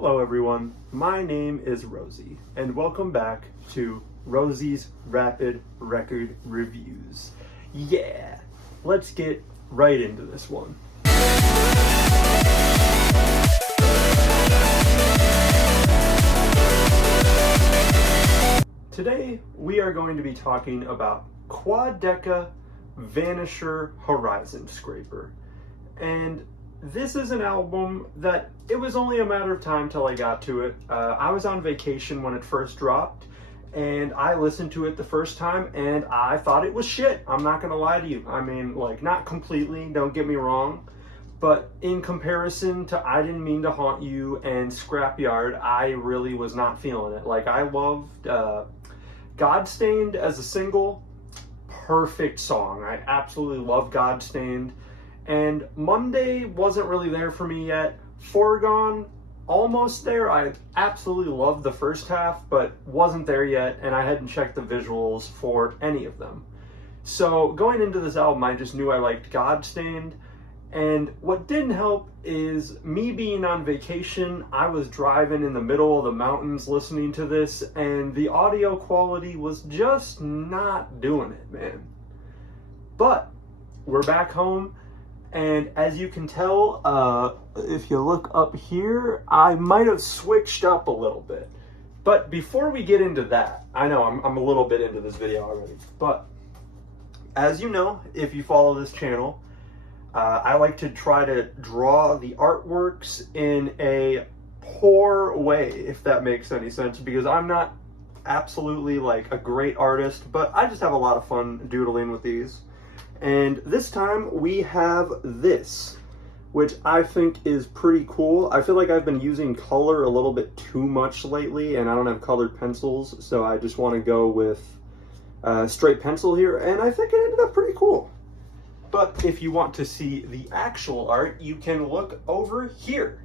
Hello everyone, my name is Rosie, and welcome back to Rosie's Rapid Record Reviews. Yeah, let's get right into this one. Today, we are going to be talking about Quadeca Vanisher Horizon Scraper. And this is an album that it was only a matter of time till I got to it. I was on vacation when it first dropped, and I listened to it the first time, and I thought it was shit. I'm not gonna lie to you. I mean, like, not completely, don't get me wrong, but in comparison to I Didn't Mean to Haunt You and Scrapyard, I really was not feeling it. Like, I loved Godstained as a single, perfect song. I absolutely love Godstained. And Monday wasn't really there for me yet. Forgone, almost there. I absolutely loved the first half, but wasn't there yet, and I hadn't checked the visuals for any of them. So going into this album, I just knew I liked Godstained, and what didn't help is me being on vacation. I was driving in the middle of the mountains listening to this, and the audio quality was just not doing it, man. But we're back home. And as you can tell, if you look up here, I might have switched up a little bit. But before we get into that, I know I'm a little bit into this video already, but as you know, if you follow this channel, I like to try to draw the artworks in a poor way, if that makes any sense, because I'm not absolutely like a great artist, but I just have a lot of fun doodling with these. And this time we have this, which I think is pretty cool. I feel like I've been using color a little bit too much lately, and I don't have colored pencils, so I just want to go with straight pencil here, and I think it ended up pretty cool. But if you want to see the actual art, you can look over here,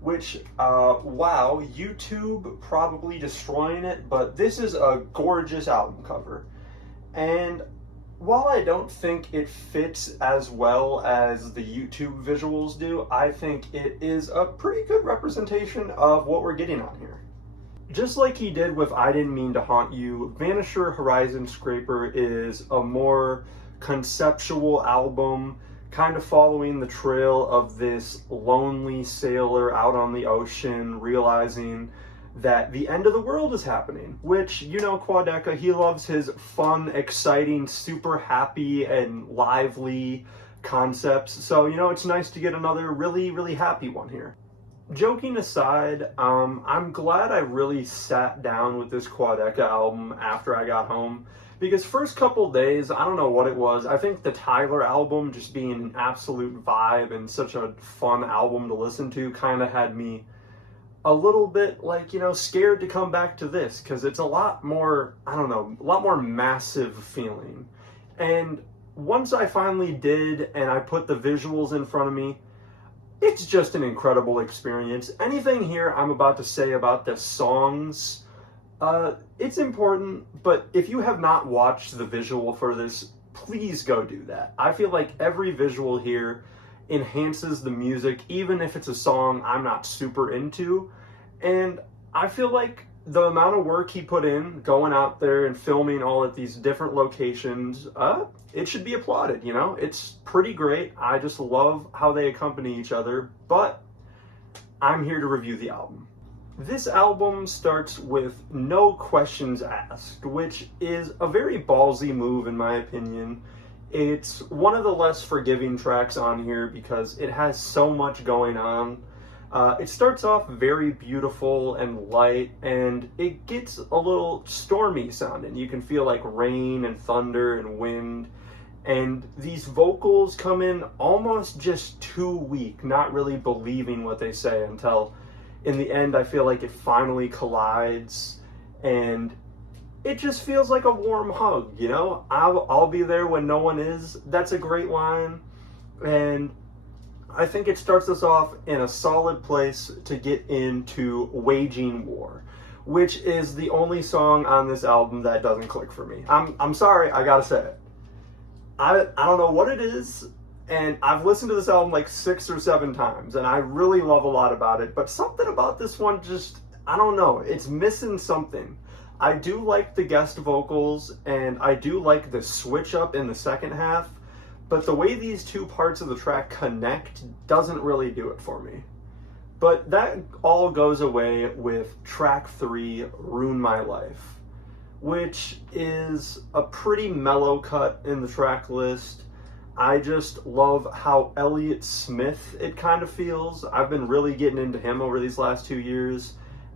which, wow, YouTube probably destroying it, but this is a gorgeous album cover. And while I don't think it fits as well as the YouTube visuals do, I think it is a pretty good representation of what we're getting on here. Just like he did with I Didn't Mean to Haunt You, Vanisher Horizon Scraper is a more conceptual album, kind of following the trail of this lonely sailor out on the ocean, realizing that the end of the world is happening, which, you know, Quadeca, he loves his fun, exciting, super happy and lively concepts. So, you know, it's nice to get another really, really happy one here. Joking aside, I'm glad I really sat down with this Quadeca album after I got home, because first couple days, I don't know what it was. I think the Tyler album just being an absolute vibe and such a fun album to listen to kind of had me a little bit, like, you know, scared to come back to this, because it's a lot more, I don't know, a lot more massive feeling. And once I finally did, and I put the visuals in front of me, it's just an incredible experience. Anything here I'm about to say about the songs, it's important, but if you have not watched the visual for this, please go do that. I feel like every visual here enhances the music, even if it's a song I'm not super into. And I feel like the amount of work he put in going out there and filming all at these different locations, it should be applauded, you know? It's pretty great. I just love how they accompany each other, but I'm here to review the album. This album starts with No Questions Asked, which is a very ballsy move in my opinion. It's one of the less forgiving tracks on here because it has so much going on. It starts off very beautiful and light, and it gets a little stormy sounding. You can feel like rain and thunder and wind, and these vocals come in almost just too weak, not really believing what they say until in the end I feel like it finally collides, and it just feels like a warm hug, you know? I'll be there when no one is. That's a great line. And I think it starts us off in a solid place to get into Waging War, which is the only song on this album that doesn't click for me. I'm sorry, I gotta say it. I don't know what it is. And I've listened to this album like 6 or 7 times, and I really love a lot about it. But something about this one just, I don't know, it's missing something. I do like the guest vocals, and I do like the switch up in the second half, but the way these two parts of the track connect doesn't really do it for me. But that all goes away with track 3, Ruin My Life, which is a pretty mellow cut in the track list. I just love how Elliott Smith it kind of feels. I've been really getting into him over these last 2 years,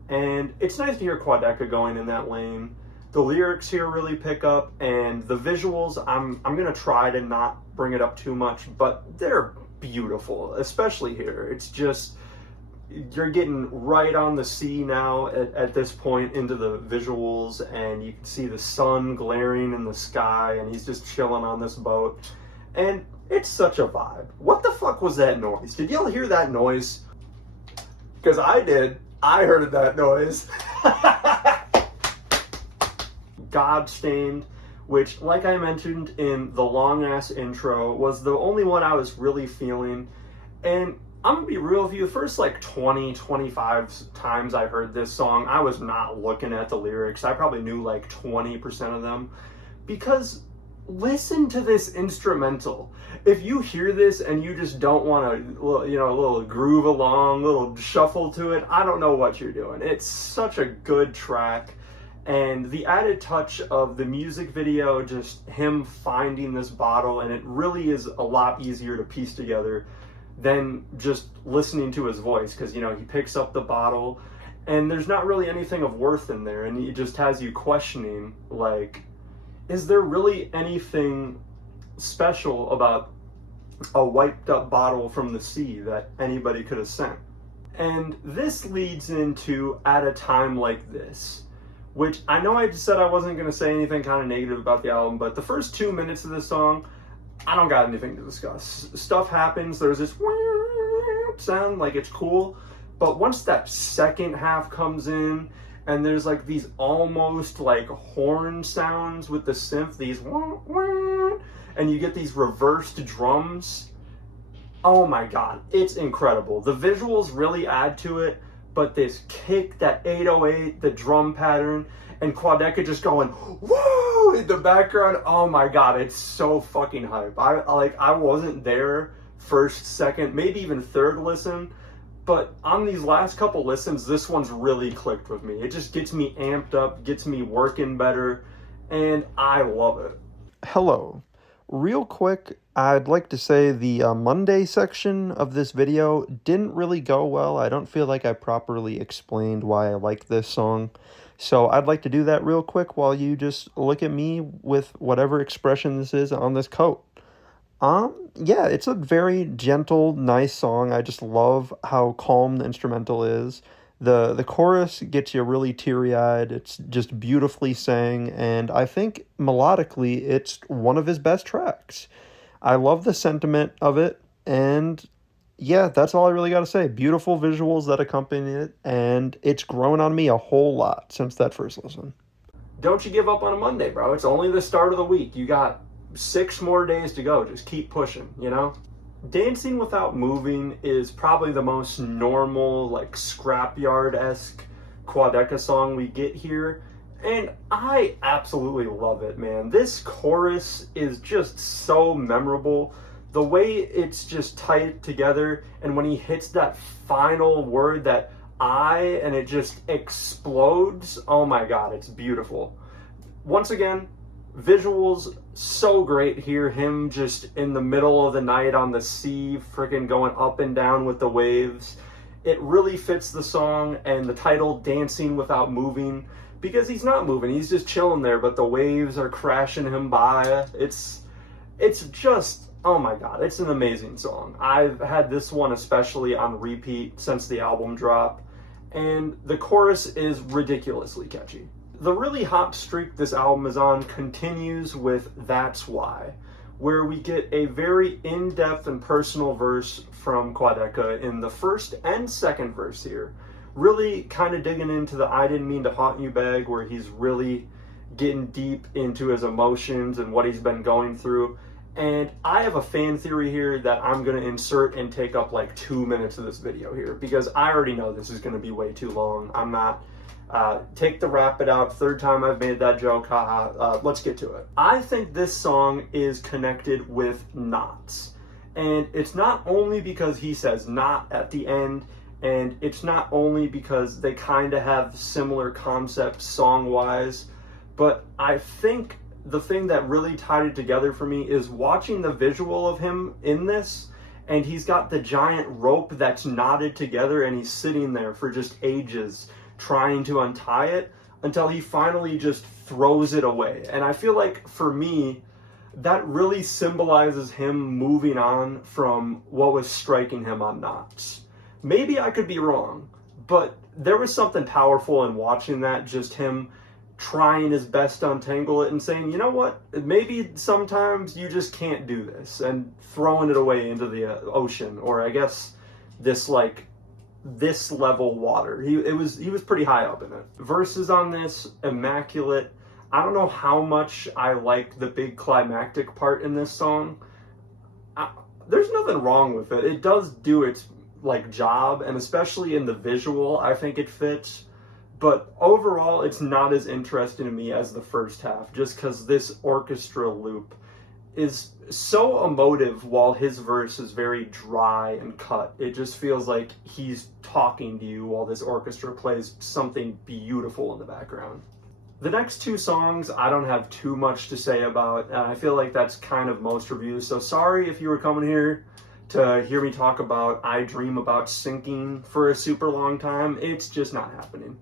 and it's nice to hear Quadeca going in that lane. The lyrics here really pick up, and the visuals, I'm gonna try to not bring it up too much, but they're beautiful, especially here. It's just, you're getting right on the sea now at this point into the visuals, and you can see the sun glaring in the sky, and he's just chilling on this boat. And it's such a vibe. What the fuck was that noise? Did y'all hear that noise? Because I did. I heard that noise. Godstained, which, like I mentioned in the long-ass intro, was the only one I was really feeling. And I'm gonna be real with you, the first like 20, 25 times I heard this song, I was not looking at the lyrics. I probably knew like 20% of them. Because listen to this instrumental. If you hear this and you just don't want to, you know, a little groove along, a little shuffle to it, I don't know what you're doing. It's such a good track. And the added touch of the music video, just him finding this bottle, and it really is a lot easier to piece together than just listening to his voice, because, you know, he picks up the bottle and there's not really anything of worth in there, and it just has you questioning, like, is there really anything special about a wiped up bottle from the sea that anybody could have sent? And this leads into At a Time Like This, which I know I just said I wasn't going to say anything kind of negative about the album, but the first 2 minutes of this song, I don't got anything to discuss. Stuff happens, there's this sound, like it's cool, but once that second half comes in, and there's like these almost like horn sounds with the synth, these and you get these reversed drums, oh my god, it's incredible. The visuals really add to it, but this kick, that 808, the drum pattern, and Quadeca just going, whoa, in the background, oh my god, it's so fucking hype. I wasn't there first, second, maybe even third listen, but on these last couple listens, this one's really clicked with me. It just gets me amped up, gets me working better, and I love it. Hello. Real quick, I'd like to say the Monday section of this video didn't really go well. I don't feel like I properly explained why I like this song. So I'd like to do that real quick while you just look at me with whatever expression this is on this coat. Yeah, it's a very gentle, nice song. I just love how calm the instrumental is. The chorus gets you really teary-eyed. It's just beautifully sang, and I think melodically it's one of his best tracks. I love the sentiment of it, and yeah, that's all I really got to say. Beautiful visuals that accompany it, and it's grown on me a whole lot since that first listen. Don't you give up on a Monday, bro. It's only the start of the week. You got 6 more days to go. Just keep pushing, you know? Dancing Without Moving is probably the most normal, like, scrapyard-esque Quadeca song we get here, and I absolutely love it, man. This chorus is just so memorable. The way it's just tied together, and when he hits that final word, that I, and it just explodes, oh my god, it's beautiful. Once again, visuals so great here, him just in the middle of the night on the sea, freaking going up and down with the waves. It really fits the song and the title, Dancing Without Moving, because he's not moving, he's just chilling there, but the waves are crashing him by. It's just, oh my god, it's an amazing song. I've had this one especially on repeat since the album drop, and the chorus is ridiculously catchy. The really hot streak this album is on continues with That's Why, where we get a very in-depth and personal verse from Quadeca in the first and second verse here. Really kind of digging into the I didn't mean to haunt you bag, where he's really getting deep into his emotions and what he's been going through. And I have a fan theory here that I'm going to insert and take up like 2 minutes of this video here, because I already know this is going to be way too long. I'm not, take the wrap it out, third time I've made that joke, haha, let's get to it. I think this song is connected with knots. And it's not only because he says knot at the end, and it's not only because they kind of have similar concepts song-wise, but I think the thing that really tied it together for me is watching the visual of him in this, and he's got the giant rope that's knotted together, and he's sitting there for just ages trying to untie it until he finally just throws it away. And I feel like, for me, that really symbolizes him moving on from what was striking him on knots. Maybe I could be wrong, but there was something powerful in watching that, just him trying his best to untangle it and saying, you know what, maybe sometimes you just can't do this, and throwing it away into the ocean, or I guess this level water. He was pretty high up in it. Verses on this, immaculate. I don't know how much I like the big climactic part in this song. There's nothing wrong with it. It does do its job, and especially in the visual, I think it fits. But overall, it's not as interesting to me as the first half, just because this orchestra loop is so emotive while his verse is very dry and cut. It just feels like he's talking to you while this orchestra plays something beautiful in the background. The next two songs, I don't have too much to say about, and I feel like that's kind of most reviews, so sorry if you were coming here to hear me talk about I Dream About Sinking for a super long time. It's just not happening.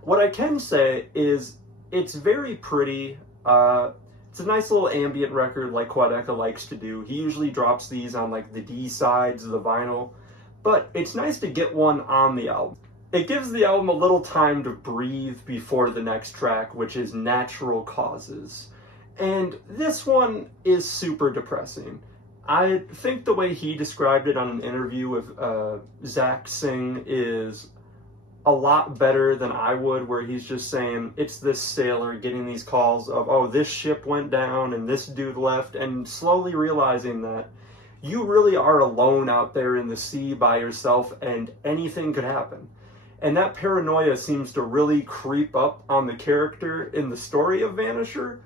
What I can say is it's very pretty. It's a nice little ambient record like Quadeca likes to do. He usually drops these on the D sides of the vinyl, but it's nice to get one on the album. It gives the album a little time to breathe before the next track, which is Natural Causes. And this one is super depressing. I think the way he described it on an interview with Zach Singh is a lot better than I would, where he's just saying it's this sailor getting these calls of, oh, this ship went down and this dude left, and slowly realizing that you really are alone out there in the sea by yourself and anything could happen. And that paranoia seems to really creep up on the character in the story of Vanisher.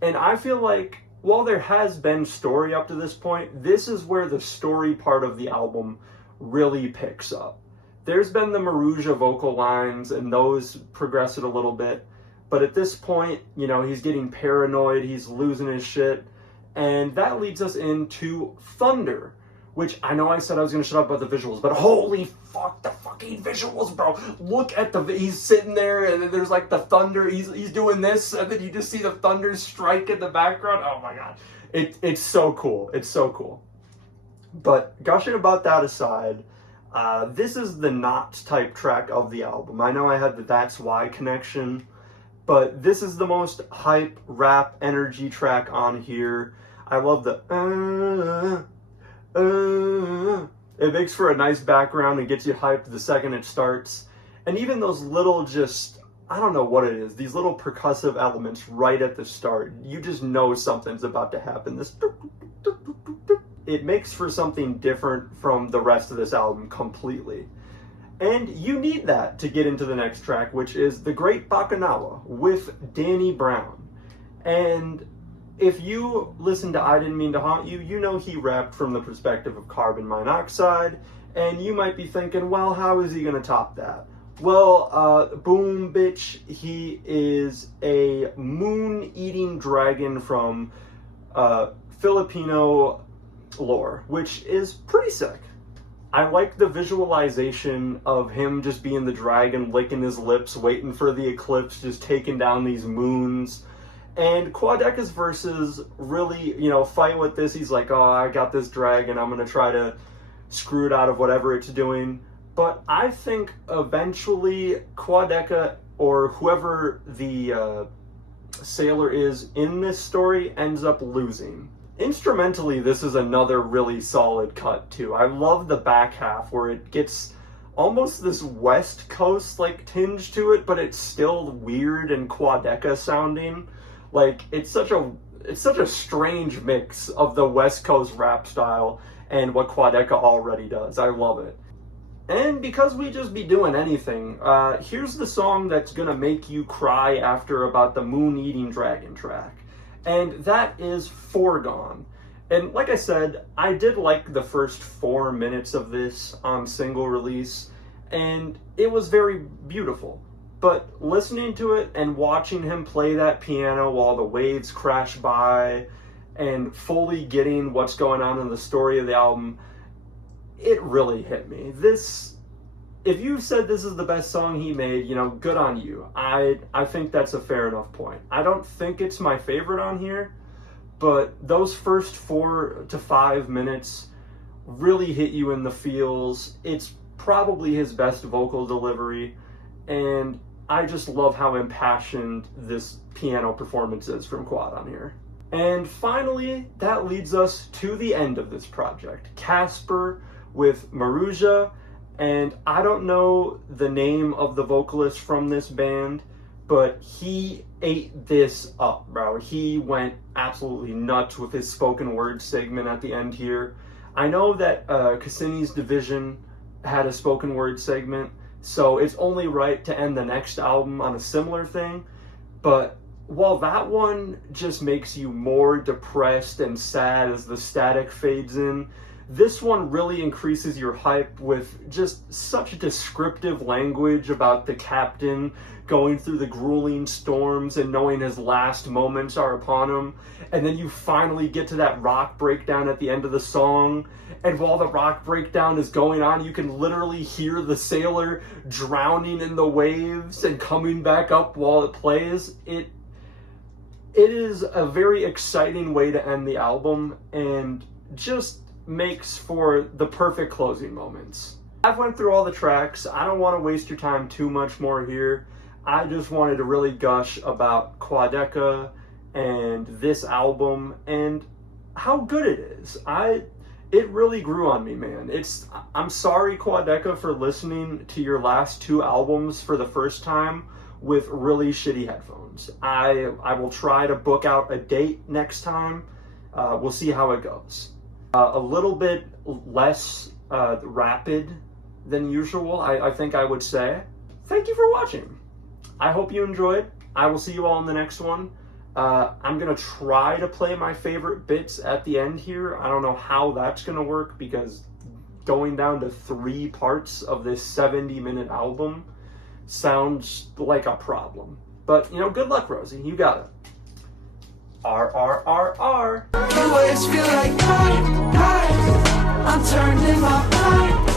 And I feel like, while there has been story up to this point, this is where the story part of the album really picks up. There's been the Maruja vocal lines, and those progress it a little bit. But at this point, he's getting paranoid, he's losing his shit. And that leads us into Thunder, which I know I said I was going to shut up about the visuals, but holy fuck, the fucking visuals, bro. Look at he's sitting there, and then there's the thunder, he's doing this, and then you just see the thunder strike in the background. Oh my god. It's so cool. It's so cool. But gushing about that aside, this is the not type track of the album. I know I had the That's Why connection, but this is the most hype, rap, energy track on here. I love the it makes for a nice background and gets you hyped the second it starts. And even those little I don't know what it is, these little percussive elements right at the start, you just know something's about to happen. It makes for something different from the rest of this album completely. And you need that to get into the next track, which is The Great Bakanawa with Danny Brown. And if you listen to I Didn't Mean to Haunt You, you know he rapped from the perspective of carbon monoxide, and you might be thinking, well, how is he going to top that? Well, boom, bitch, he is a moon-eating dragon from Filipino lore, which is pretty sick. I like the visualization of him just being the dragon, licking his lips, waiting for the eclipse, just taking down these moons. And Quadeca's verses really, fight with this. He's like, oh, I got this dragon, I'm going to try to screw it out of whatever it's doing. But I think eventually Quadeca, or whoever the sailor is in this story, ends up losing. Instrumentally, this is another really solid cut too. I love the back half where it gets almost this West Coast tinge to it, but it's still weird and Quadeca sounding. It's such a it's such a strange mix of the West Coast rap style and what Quadeca already does. I love it. And because we just be doing anything, here's the song that's gonna make you cry after about the moon-eating dragon track. And that is Forgone. And like I said, I did like the first 4 minutes of this on single release, and it was very beautiful. But listening to it and watching him play that piano while the waves crash by and fully getting what's going on in the story of the album, it really hit me. This, if you said this is the best song he made, you know, good on you. I think that's a fair enough point. I don't think it's my favorite on here, but those first 4 to 5 minutes really hit you in the feels. It's probably his best vocal delivery, and I just love how impassioned this piano performance is from Quad on here. And finally, that leads us to the end of this project. Casper with Maruja, and I don't know the name of the vocalist from this band, but he ate this up, bro. He went absolutely nuts with his spoken word segment at the end here. I know that Cassini's Division had a spoken word segment, so it's only right to end the next album on a similar thing, but while that one just makes you more depressed and sad as the static fades in, this one really increases your hype with just such descriptive language about the captain going through the grueling storms and knowing his last moments are upon him. And then you finally get to that rock breakdown at the end of the song. And while the rock breakdown is going on, you can literally hear the sailor drowning in the waves and coming back up while it plays. It is a very exciting way to end the album and just makes for the perfect closing moments. I've went through all the tracks. I don't want to waste your time too much more here. I just wanted to really gush about Quadeca and this album and how good it is. It really grew on me, man. I'm sorry, Quadeca, for listening to your last 2 albums for the first time with really shitty headphones. I will try to book out a date next time. We'll see how it goes. A little bit less rapid than usual, I think I would say. Thank you for watching. I hope you enjoyed. I will see you all in the next one. I'm going to try to play my favorite bits at the end here. I don't know how that's going to work because going down to 3 parts of this 70-minute album sounds like a problem. But, you know, good luck, Rosie. You got it. RRRR. You always feel like I'm turning my mind.